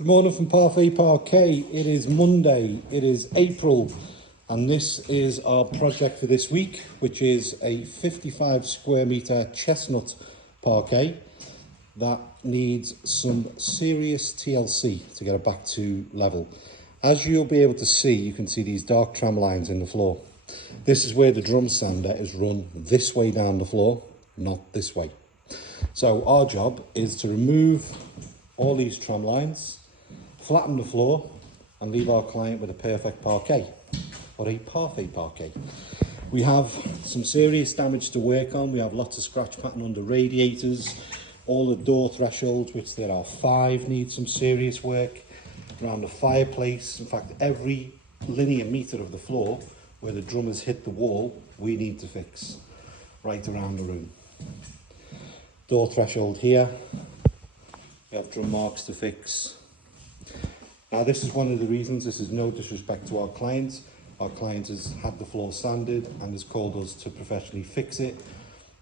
Good morning from Parquet. It is Monday, it is April, and this is our project for this week, which is a 55 square metre chestnut parquet that needs some serious TLC to get it back to level. As you'll be able to see, you can see these dark tram lines in the floor. This is where the drum sander is run this way down the floor, not this way. So our job is to remove all these tram lines, flatten the floor and leave our client with a perfect parquet, or a parquet. We have some serious damage to work on. We have lots of scratch pattern under radiators. All the door thresholds, which there are 5, need some serious work. Around the fireplace, in fact every linear metre of the floor where the drum has hit the wall, we need to fix right around the room. Door threshold here, we have drum marks to fix. Now this is one of the reasons, this is no disrespect to our client. Our client has had the floor sanded and has called us to professionally fix it.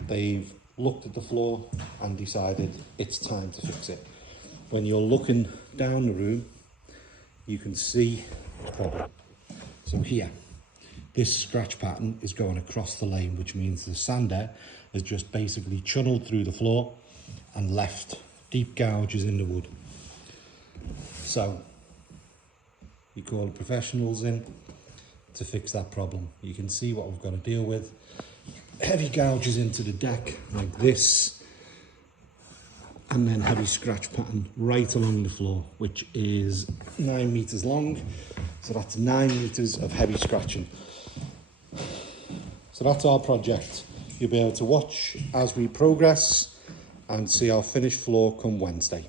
They've looked at the floor and decided it's time to fix it. When you're looking down the room, you can see the problem. So here, this scratch pattern is going across the lane, which means the sander has just basically channeled through the floor and left deep gouges in the wood. So you call the professionals in to fix that problem. You can see what we've got to deal with. Heavy gouges into the deck like this, and then heavy scratch pattern right along the floor, which is 9 meters long. So that's 9 meters of heavy scratching. So that's our project. You'll be able to watch as we progress and see our finished floor come Wednesday.